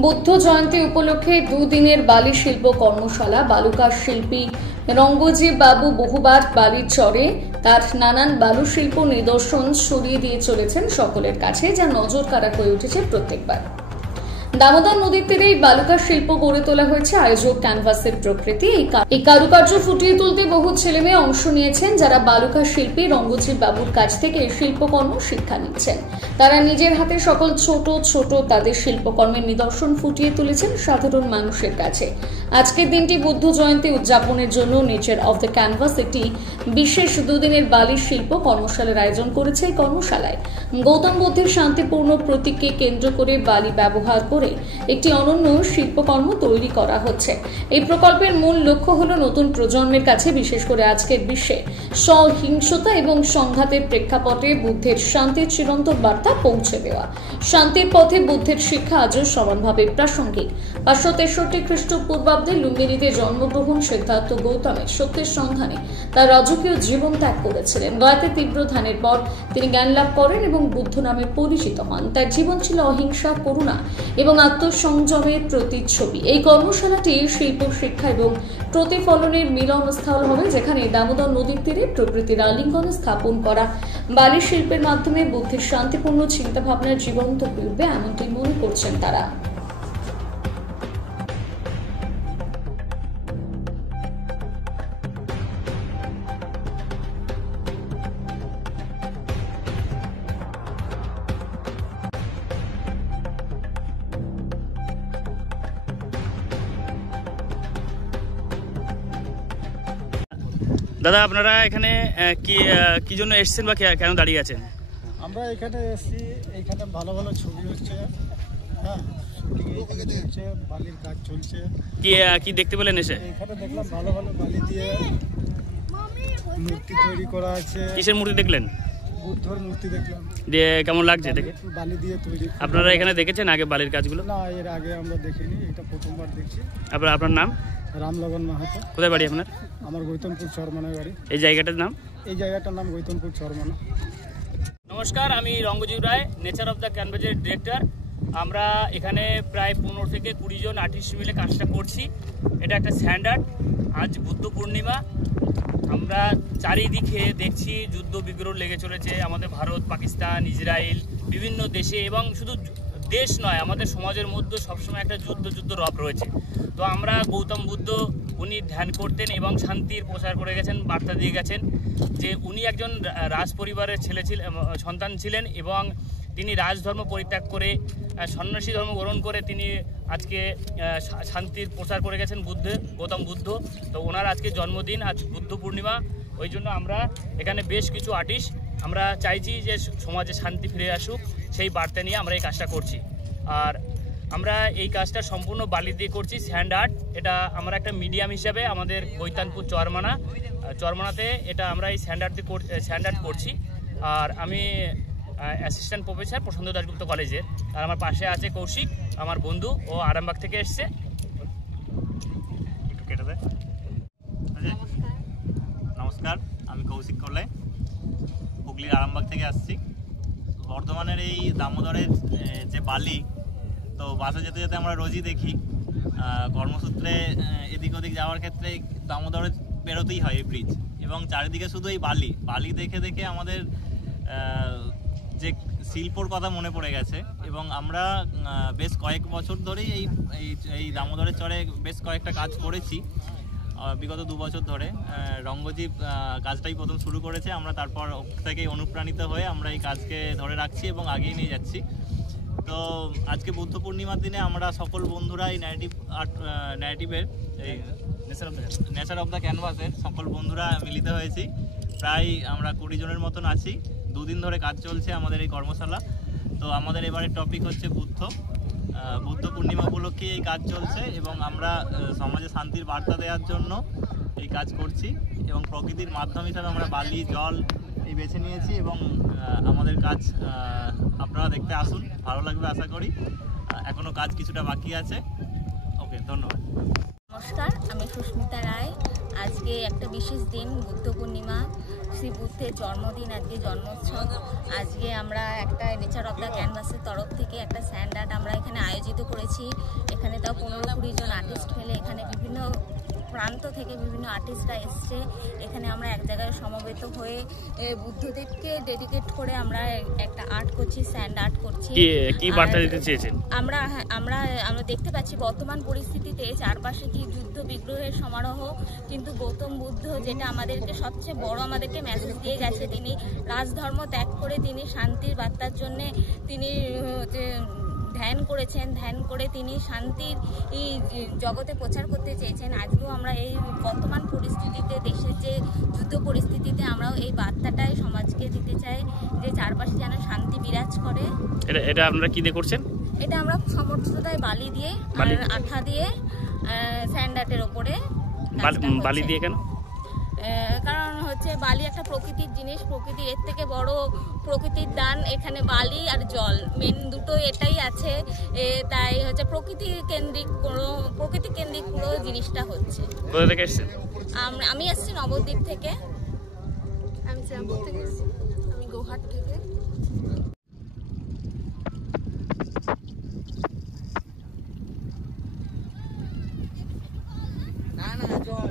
বুদ্ধ জয়ন্তী উপলক্ষে দুদিনের বালি শিল্প কর্মশালা। বালুকার শিল্পী রঙ্গজীব বাবু বহুবার বালির চরে তার নানান বালু শিল্প নিদর্শন ছড়িয়ে দিয়ে চলেছেন সকলের কাছে, যা নজর কাড়া হয়ে উঠেছে প্রত্যেকবার। দামোদর নদীর তীরে এই বালুকার শিল্প গড়ে তোলা হয়েছে আয়োজক ক্যানভাসের প্রকৃতি। এই কারুকার্য ফুটিয়ে তুলতে বহু ছেলেমেয়ে অংশ নিয়েছেন, যারা বালুকার শিল্পী রঙ্গজীব বাবুর কাছ থেকে শিল্পকর্ম শিক্ষা নিচ্ছেন। তারা নিজের হাতে সকল ছোট ছোট তাদের শিল্পকর্মের নিদর্শন ফুটিয়ে তুলেছেন সাধারণ মানুষের কাছে। আজকের দিনটি বুদ্ধ জয়ন্তী উদযাপনের জন্য নেচার অফ দ্য ক্যানভাস একটি বিশেষ দুদিনের বালির শিল্প কর্মশালার আয়োজন করেছে। এই কর্মশালায় গৌতম বুদ্ধের শান্তিপূর্ণ প্রতীককে কেন্দ্র করে বালি ব্যবহার করে একটি অনন্য শিল্পকর্ম তৈরি করা হচ্ছে। এই প্রকল্পের মূল লক্ষ্য হল নতুন প্রজন্মের কাছে, বিশেষ করে আজকের বিশ্বে সহিংসতা এবং সংঘাতের প্রেক্ষাপটে বুদ্ধের শান্তির চিরন্তন বার্তা পৌঁছে দেওয়া। শান্তির পথে বুদ্ধের শিক্ষা আজও সমানভাবে প্রাসঙ্গিক। 563 খ্রিস্টপূর্বাব্দে লুম্বিনীতে জন্মগ্রহণ সিদ্ধার্থ গৌতমের সত্যের সন্ধানে তার রাজকীয় জীবন ত্যাগ করেছিলেন। গয়াতে তীব্র ধ্যানের পর তিনি জ্ঞান লাভ করেন এবং বুদ্ধ নামে পরিচিত হন। তার জীবন ছিল অহিংসা, করুণা এবং আত্মসংযমের প্রতিচ্ছবি। এই কর্মশালাটি শিল্প শিক্ষা এবং প্রতিফলনের মিলনস্থল হবে, যেখানে দামোদর নদীর তীরে প্রকৃতির আলিঙ্গনে স্থাপন করা বালি শিল্পের মাধ্যমে বুদ্ধের শান্তিপূর্ণ চিন্তাভাবনার জীবন্ত বিলবে, এমনটি মনে করছেন তারা। দাদা, আপনারা এখানে কি জন্য এসেছেন বা কেন দাঁড়িয়ে আছেন? আমরা এখানে এসেছি, এইখানে ভালো ভালো ছবি হচ্ছে, হ্যাঁ, হচ্ছে, বালির কাজ চলছে। কি দেখতে পেলেন এসে? এখানে দেখলাম ভালো ভালো বালি দিয়ে মূর্তি তৈরি করা আছে। কিসের মূর্তি দেখলেন? বুদ্ধর মূর্তি দেখলাম। দিয়ে কেমন লাগছে দেখে? বালি দিয়ে তৈরি। আপনারা এখানে দেখেছেন আগে বালির কাজগুলো? না, এর আগে আমরা দেখিনি, এটা প্রথমবার দেখছি। আপনার নাম? রামলগন মাহাতো। কোথায় বাড়ি আপনার? আমার গৈতমপুর চরমানায় বাড়ি। এই জায়গাটার নাম? এই জায়গাটার নাম গৈতমপুর চরমানা। নমস্কার, আমি রঙ্গজীব রায়, নেচার অফ দ্য ক্যানভাসের ডিরেক্টর। আমরা এখানে প্রায় 15 থেকে 20 জন আর্টিস্ট মিলে কাজটা করছি। এটা একটা স্ট্যান্ডার্ড। আজ বুদ্ধ পূর্ণিমা। আমরা চারিদিকে দেখছি যুদ্ধ বিগ্রহ লেগে চলেছে আমাদের ভারত, পাকিস্তান, ইসরায়েল, বিভিন্ন দেশে, এবং শুধু দেশ নয়, আমাদের সমাজের মধ্যে সবসময় একটা যুদ্ধ রব রয়েছে। তো আমরা গৌতম বুদ্ধ, উনি ধ্যান করতেন এবং শান্তির প্রচার করে গেছেন, বার্তা দিয়ে গেছেন যে উনি একজন রাজ পরিবারের সন্তান ছিলেন এবং তিনি রাজধর্ম পরিত্যাগ করে সন্ন্যাসী ধর্ম গ্রহণ করে তিনি আজকে শান্তির প্রচার করে গেছেন গৌতম বুদ্ধ। তো ওনার আজকে জন্মদিন, আজ বুদ্ধ পূর্ণিমা। ওই জন্য আমরা এখানে বেশ কিছু আর্টিস্ট আমরা চাইছি যে সমাজে শান্তি ফিরে আসুক, সেই বার্তা নিয়ে আমরা এই কাজটা করছি। আর আমরা এই কাজটা সম্পূর্ণ বালি দিয়ে করছি, স্যান্ড আর্ট। এটা আমরা একটা মিডিয়াম হিসাবে আমাদের গৈতানপুর চরমানাতে এটা আমরা এই স্যান্ড আর্ট করছি। আর আমি অ্যাসিস্ট্যান্ট প্রফেসর প্রশান্ত দাশগুপ্ত কলেজের। আর আমার পাশে আছে কৌশিক, আমার বন্ধু, ও আরামবাগ থেকে এসছে। একটু কেটে দেয়। নমস্কার, আমি কৌশিক কলে, হুগলির আরামবাগ থেকে আসছি। বর্ধমানের এই দামোদরের যে বালি, তো বাসে যেতে যেতে আমরা রোজই দেখি। কর্মসূত্রে এদিক ওদিক যাওয়ার ক্ষেত্রে দামোদরে পেরোতেই হয় এই ব্রিজ, এবং চারিদিকে শুধু এই বালি দেখে দেখে আমাদের যে শিল্পর কথা মনে পড়ে গেছে। এবং আমরা বেশ কয়েক বছর ধরেই এই দামোদরের চরে বেশ কয়েকটা কাজ করেছি। বিগত 2 বছর ধরে রঙ্গজীব কাজটাই প্রথম শুরু করেছে। আমরা তারপর থেকেই অনুপ্রাণিত হয়ে আমরা এই কাজকে ধরে রাখছি এবং আগিয়ে নিয়ে যাচ্ছি। তো আজকে বুদ্ধ পূর্ণিমার দিনে আমরা সকল বন্ধুরা এই ন্যারেটিভের এই নেচার অফ দ্য ক্যানভাসের সকল বন্ধুরা মিলিত হয়েছি। প্রায় আমরা 20 জনের মতন আছি। 2 দিন ধরে কাজ চলছে আমাদের এই কর্মশালা। তো আমাদের এবারের টপিক হচ্ছে বুদ্ধ পূর্ণিমা উপলক্ষে এই কাজ চলছে, এবং আমরা সমাজে শান্তির বার্তা দেওয়ার জন্য এই কাজ করছি। এবং প্রকৃতির মাধ্যম হিসাবে আমরা বালি, জল এই বেছে নিয়েছি, এবং আমাদের কাজ আপনারা দেখতে আসুন, ভালো লাগবে আশা করি। এখনো কাজ কিছুটা বাকি আছে। ওকে, ধন্যবাদ। নমস্কার, আমি সুস্মিতা রায়। আজকে একটা বিশেষ দিন, বুদ্ধ পূর্ণিমা। শ্রী বুদ্ধের জন্মদিন, আজকে জন্মোৎসব। আজকে আমরা একটা নেচার অফ দ্য ক্যানভাসের তরফ থেকে একটা স্যান্ড আর্ট আমরা এখানে আয়োজিত করেছি। করেছি। এখানে তাও 15-20 জন আর্টিস্ট মিলে এখানে বিভিন্ন প্রান্ত থেকে বিভিন্ন আর্টিস্টরা এসছে। এখানে আমরা এক জায়গায় সমবেত হয়ে বুদ্ধদেবকে ডেডিকেট করে আমরা একটা আর্ট করছি, স্যান্ড আর্ট করছি। কি বার্তা দিতে চেয়েছেন? আমরা দেখতে পাচ্ছি বর্তমান পরিস্থিতিতে চারপাশে কি যুদ্ধ বিগ্রহের সমারোহ, কিন্তু গৌতম বুদ্ধ যেটা আমাদেরকে সবচেয়ে বড় আমাদেরকে মেসেজ দিয়ে গেছে, তিনি রাজধর্ম ত্যাগ করে তিনি শান্তির বার্তার জন্যে তিনি ধ্যান করেছেন, ধ্যান করে তিনি শান্তির জগতে প্রচার করতে চেয়েছেন। আজকেও আমরা এই বর্তমান পরিস্থিতিতে, দেশের যে যুদ্ধ পরিস্থিতিতে, আমরাও এই বার্তাটাই সমাজকে দিতে চাই যে চারপাশে যেন শান্তি বিরাজ করে। এটা আপনারা কি দিয়ে করছেন? এটা আমরা সমর্থতায় বালি দিয়ে আর আঠা দিয়ে স্যান্ড আর্টের ওপরে। বালি দিয়ে কেন? কারণ হচ্ছে বালি একটা প্রকৃতির জিনিস, প্রকৃতির এর থেকে বড় প্রকৃতির দান এখানে বালি আর জল, মেন দুটো এটাই আছে। তাই হচ্ছে প্রকৃতি কেন্দ্রিক পুরো জিনিসটা হচ্ছে। কোথা থেকে এসেছেন? আমি এসেছি নবদ্বীপ থেকে। আমি শ্যামপুর থেকে এসেছি। আমি গোহাট থেকে। না জল